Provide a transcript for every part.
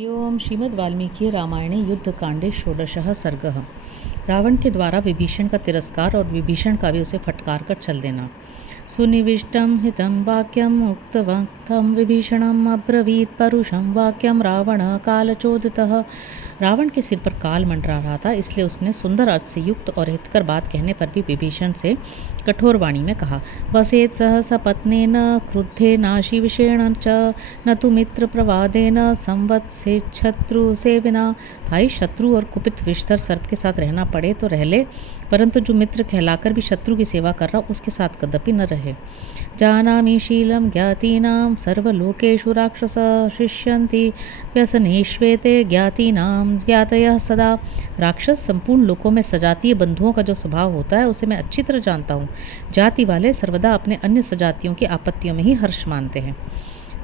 ओम श्रीमद् वाल्मीकि रामायणे युद्धकांडे षोडशः सर्गः। रावण के द्वारा विभीषण का तिरस्कार और विभीषण का भी उसे फटकार कर चल देना। सुनिविष्टं हितं वाक्यम उक्तवतं विभीषणम् अब्रवीत परुषं वाक्यम रावण कालचोदितः। रावण के सिर पर काल मंडरा रहा था, इसलिए उसने सुंदर अर्थ से युक्त और हितकर बात कहने पर भी विभीषण से कठोर वाणी में कहा, वसेत सह सपत्नेन क्रुद्धे नाशी विषेण च न तु मित्र प्रवादेन संवत्से शत्रु सेविना। भाई, शत्रु और कुपित विषधर सर्प के साथ रहना पड़े तो रह ले, परंतु जो मित्र कहलाकर भी शत्रु की सेवा कर रहा उसके साथ कदापि न रहे। जानामि शीलं ज्ञातीनां सर्वलोकेषु राक्षस हृष्यन्ति व्यसनेष्वेते ज्ञातीनां ज्ञातयः सदा। राक्षस संपूर्ण लोकों में सजातीय बंधुओं का जो स्वभाव होता है उसे मैं अच्छी तरह जानता हूँ। जाति वाले सर्वदा अपने अन्य सजातियों की आपत्तियों में ही हर्ष मानते हैं।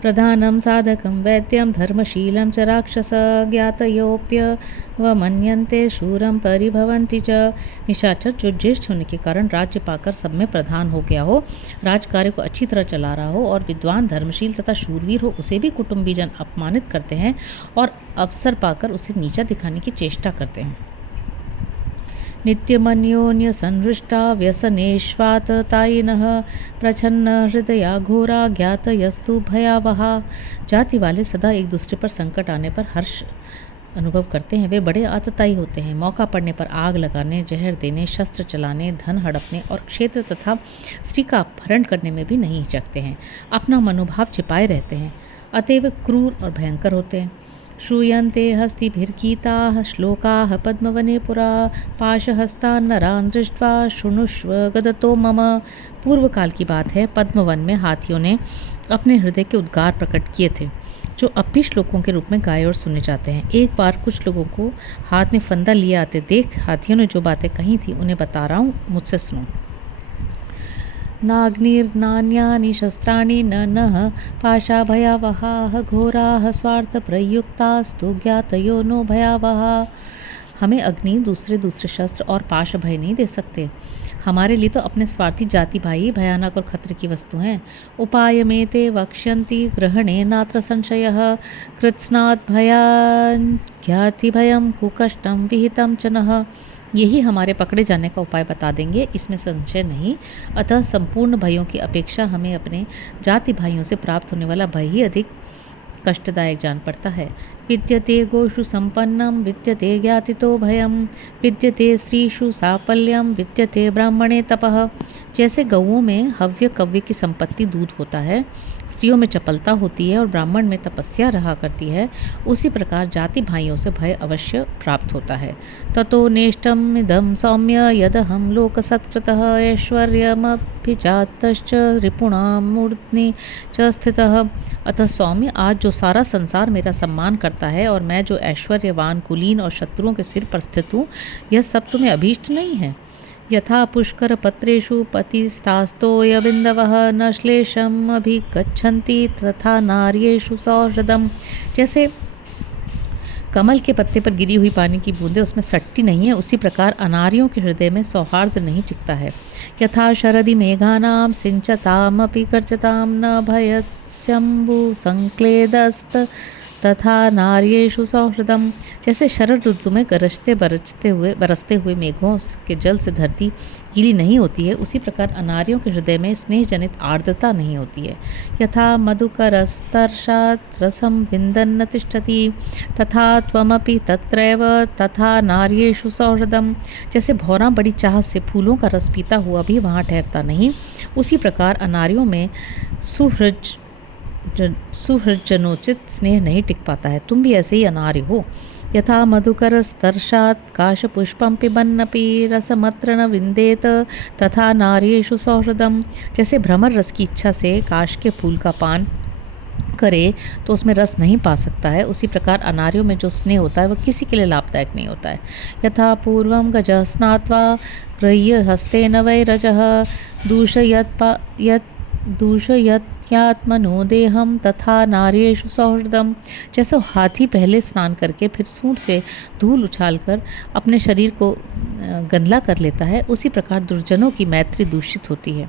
प्रधानम साधकम वैद्यम धर्मशीलम च राक्षस ज्ञातयोप्य व मन्यन्ते शूरम परिभवन्ति च। निशाचर जो ज्येष्ठ होने के कारण राज्य पाकर सब में प्रधान हो गया हो, राजकार्य को अच्छी तरह चला रहा हो और विद्वान धर्मशील तथा शूरवीर हो, उसे भी कुटुंबीजन अपमानित करते हैं और अवसर पाकर उसे नीचा दिखाने की चेष्टा करते हैं। नित्यमन्योन्य संहृष्टा व्यसनेष्वाततायिनः प्रच्छन्न हृदया घोरा ज्ञातयस्तु भयावहा। जाति वाले सदा एक दूसरे पर संकट आने पर हर्ष अनुभव करते हैं। वे बड़े आतताई होते हैं। मौका पड़ने पर आग लगाने, जहर देने, शस्त्र चलाने, धन हड़पने और क्षेत्र तथा स्त्री का अपहरण करने में भी नहीं हिचकते हैं। अपना मनोभाव छिपाए रहते हैं, अतएव क्रूर और भयंकर होते हैं। श्रूयन्ते हस्तिभिर्गीताः श्लोकाः पद्मवने पुरा पाशहस्तान् नरान् दृष्ट्वा शृणुष्व गदतो मम। पूर्व काल की बात है, पद्मवन में हाथियों ने अपने हृदय के उद्गार प्रकट किए थे, जो अब भी श्लोकों के रूप में गाए और सुने जाते हैं। एक बार कुछ लोगों को हाथ में फंदा लिए आते देख हाथियों ने जो बातें कही थी उन्हें बता रहा हूँ, मुझसे सुनो। नाग्निर्नान्यानि शस्त्राणि न नः पाशा भयावहाः घोराः स्वार्थप्रयुक्तास्तु ज्ञातयो नो भयावहा। हमें अग्नि, दूसरे शस्त्र और पाश भय नहीं दे सकते। हमारे लिए तो अपने स्वार्थी जाति भाई भयानक और खतरे की वस्तु हैं। उपाय में ते वक्ष्यन्ति ग्रहणे नात्र संशयः कृत्स्नात् भयान् ज्ञाति भयं कुकष्टं विहितं च नः। यही हमारे पकड़े जाने का उपाय बता देंगे, इसमें संशय नहीं। अतः संपूर्ण भयों की अपेक्षा हमें अपने जाति भाइयों से प्राप्त होने वाला भय ही अधिक कष्टदायक जान पड़ता है। विद्यते गोषु संपन्नम विद्यते ज्ञातितो भयम विद्यते स्त्रीषु साफल्यम विद्यते ब्राह्मणे तपः। जैसे गौओं में हव्य कव्य की संपत्ति दूध होता है, स्त्रियों में चपलता होती है और ब्राह्मण में तपस्या रहा करती है, उसी प्रकार जाति भाइयों से भय अवश्य प्राप्त होता है। ततो नेष्टम इदं सौम्य यदहं लोकसत्कृतः ऐश्वर्यमभिजातश्च रिपुणां मूर्ध्नि च स्थितः। अतः सौम्य, आज जो सारा संसार मेरा सम्मान करता है और मैं जो ऐश्वर्यवान, कुलीन और शत्रुओं के सिर पर स्थित हूँ, यह सब तुम्हें अभीष्ट नहीं है। यथा पुष्कर पत्रेषु पतिस्तास्तोय बिंदवः न श्लेषम अभिगच्छन्ति तथा नार्येषु सौहृदम। जैसे कमल के पत्ते पर गिरी हुई पानी की बूंदें उसमें सटती नहीं है, उसी प्रकार अनार्यों के हृदय में सौहार्द नहीं टिकता है। यथा शरदि मेघानां सिंचतामपि कर्चतां न भयस्यम्बु संक्लेदस्त तथा नार्येषु सौहृदम। जैसे शरद ऋतु में बरसते हुए मेघों के जल से धरती गीली नहीं होती है, उसी प्रकार अनार्यों के हृदय में स्नेह जनित आर्द्रता नहीं होती है। यथा मधुकरस्तर्षात् रसं विन्दन्न तिष्ठति तथा त्वमपि तत्रैव तथा नार्येषु सौहृदम। जैसे भौरा बड़ी चाह से फूलों का रस पीता हुआ भी वहाँ ठहरता नहीं, उसी प्रकार अनार्यों में सुहृजनोचित स्नेह नहीं टिक पाता है। तुम भी ऐसे ही अनार्य हो। यथा मधुकर स्तर्षात् काशपुष्पं पिबन्नपि रसमत्र न विन्देत तथा नार्येषु सौहृदम। जैसे भ्रमर रस की इच्छा से काश के फूल का पान करे तो उसमें रस नहीं पा सकता है, उसी प्रकार अनार्यों में जो स्नेह होता है वह किसी के लिए लाभदायक नहीं होता है। यथा पूर्वं गजः स्नात्वा गृह्य हस्तेन वै रजः दूषयत्यात्मनो देहम तथा नार्येषु सौहृदम। जैसे हाथी पहले स्नान करके फिर सूंड से धूल उछालकर अपने शरीर को गंदला कर लेता है, उसी प्रकार दुर्जनों की मैत्री दूषित होती है।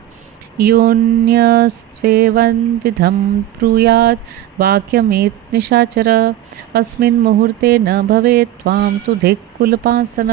योऽन्यस्त्वेवं विधं ब्रूयात् वाक्यमेतत् निशाचर अस्मिन् मुहूर्ते न भवेत् त्वां तु धिक्कुलपासन।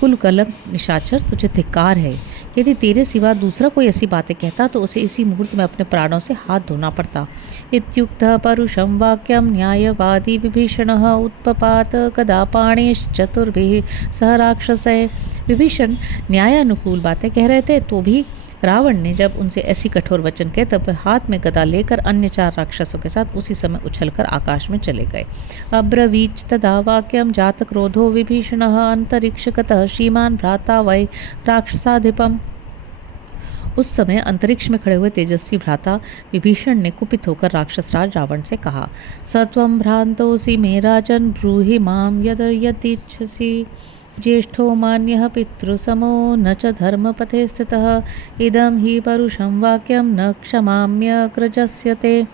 कुल कलंक निशाचर, तुझे धिक्कार है। यदि तेरे सिवा दूसरा कोई ऐसी बातें कहता तो उसे इसी मुहूर्त में अपने प्राणों से हाथ धोना पड़ता। इत्युक्तः परुषं वाक्यं न्यायवादी विभीषणः उत्पपात गदापाणिश्चतुर्भिः सह राक्षसैः। विभीषण न्यायानुकूल बातें कह रहे थे तो भी रावण ने जब उनसे ऐसी कठोर वचन कहे तब वह हाथ में गदा लेकर अन्य 4 राक्षसों के साथ उसी समय उछलकर आकाश में चले गए। अब्रवीच तदा वाक्यम जात क्रोधो विभीषणः अंतरिक्षगतः श्रीमान भ्राता वै राक्षसाधिपम। उस समय अंतरिक्ष में खड़े हुए तेजस्वी भ्राता विभीषण ने कुपित होकर राक्षसराज रावण से कहा, सत्वं भ्रांतोऽसि मे राजन् ब्रूहि मां यदिच्छसि। ज्येष्ठो मान्यः पितृसमो न च धर्मपथे स्थितः इदं हि परुषं वाक्यं न क्षमाम्यग्रजस्य ते।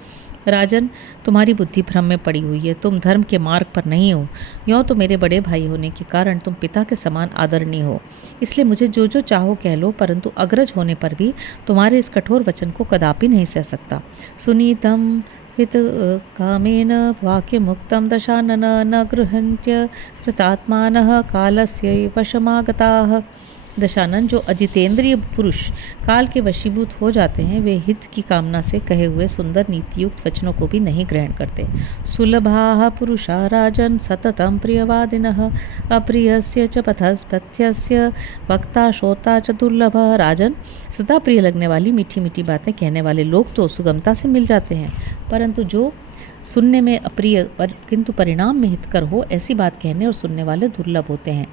राजन, तुम्हारी बुद्धि भ्रम में पड़ी हुई है, तुम धर्म के मार्ग पर नहीं हो। यों तो मेरे बड़े भाई होने के कारण तुम पिता के समान आदरणीय हो, इसलिए मुझे जो जो चाहो कह लो, परंतु अग्रज होने पर भी तुम्हारे इस कठोर वचन को कदापि नहीं सह सकता। सुनीतम हित कामेन वाक्यमुक्तं दशानन न गृहन्त्य कृतात्मानः कालस्य वशमागताः। दशानन, जो अजितेंद्रिय पुरुष काल के वशीभूत हो जाते हैं वे हित की कामना से कहे हुए सुंदर नीतियुक्त वचनों को भी नहीं ग्रहण करते। सुलभाः पुरुषा राजन् सततं प्रियवादिनः अप्रियस्य च पथस्पथ्यस्य वक्ता श्रोता च दुर्लभः। राजन, सदा प्रिय लगने वाली मीठी मीठी बातें कहने वाले लोग तो सुगमता से मिल जाते हैं, परंतु जो सुनने में अप्रिय किंतु परिणाम में हितकर हो ऐसी बात कहने और सुनने वाले दुर्लभ होते हैं।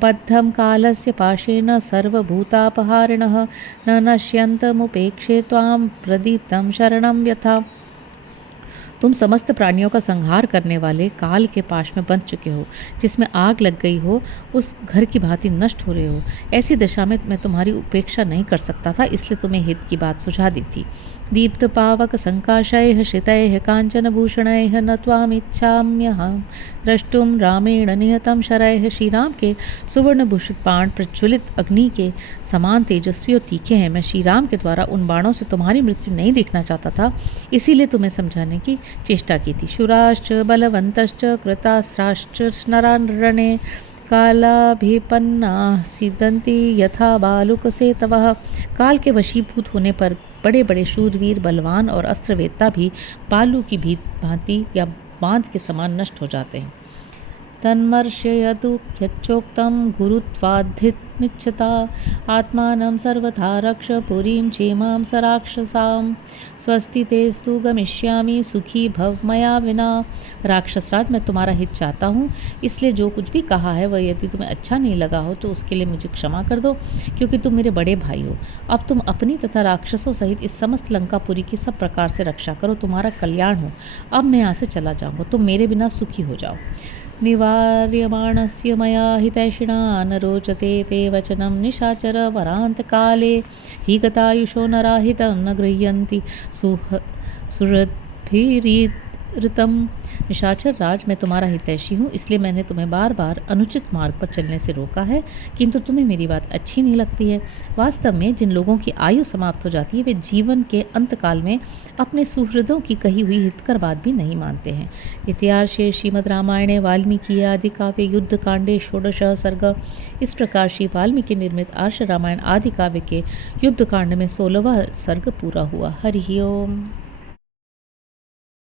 बद्धं कालस्य पाशेन सर्वभूतापहारिणः न नश्यन्तमुपेक्षे त्वां प्रदीप्तं शरणं यथा। तुम समस्त प्राणियों का संहार करने वाले काल के पाश में बंध चुके हो, जिसमें आग लग गई हो उस घर की भांति नष्ट हो रहे हो। ऐसी दशा में मैं तुम्हारी उपेक्षा नहीं कर सकता था, इसलिए तुम्हें हित की बात सुझा दी थी। दीप्त पावक संकाशैः श्रितैः कांचनभूषणैः न त्वामिच्छाम्यहं द्रष्टुम रामेण निहतं शरैः। श्री राम के सुवर्णभूषित बाण प्रज्वलित अग्नि के समान तेजस्वी और तीखे हैं। मैं श्री राम के द्वारा उन बाणों से तुम्हारी मृत्यु नहीं देखना चाहता था, इसीलिए तुम्हें समझाने की चेष्टा की थी। शूराश्च बलवन्तश्च कृतास्त्राश्च नरारणे कालाभिपन्नाः सिदन्ति यथा बालुकसेतवः। काल के वशीभूत होने पर बड़े बड़े शूरवीर, बलवान और अस्त्रवेत्ता भी बालू की भांति या बांध के समान नष्ट हो जाते हैं। तन्मर्शयतु ह्यचोक्तं गुरुत्वाद्धितमिच्छता आत्मानं सर्वथा रक्ष पुरीं चेमां सराक्षसां स्वस्ति तेस्तु गमिष्यामि सुखी भव मया विना। राक्षसराज, मैं तुम्हारा हित चाहता हूँ, इसलिए जो कुछ भी कहा है वह यदि तुम्हें अच्छा नहीं लगा हो तो उसके लिए मुझे क्षमा कर दो, क्योंकि तुम मेरे बड़े भाई हो। अब तुम अपनी तथा राक्षसों सहित इस समस्त लंकापुरी की सब प्रकार से रक्षा करो, तुम्हारा कल्याण हो। अब मैं यहाँ से चला जाऊँगा, तुम मेरे बिना सुखी हो जाओ। निवार्यमाणस्य मया हितैषिणा न रोचते ते वचनं निशाचर वरान्तकाले हि गतायुषो नराहितं न गृह्यन्ति सुहृद्भिरीरितं। निशाचर राज, मैं तुम्हारा हितैषी हूँ, इसलिए मैंने तुम्हें बार बार अनुचित मार्ग पर चलने से रोका है, किंतु तुम्हें मेरी बात अच्छी नहीं लगती है। वास्तव में जिन लोगों की आयु समाप्त हो जाती है वे जीवन के अंतकाल में अपने सुहृदों की कही हुई हितकर बात भी नहीं मानते हैं। इतिहासे श्रीमद् रामायणे वाल्मीकि आदि काव्य युद्ध कांडे 16 सर्ग। इस प्रकार श्री वाल्मीकि निर्मित आर्ष रामायण आदि काव्य के युद्ध कांड में 16वां सर्ग पूरा हुआ। हरि ओम।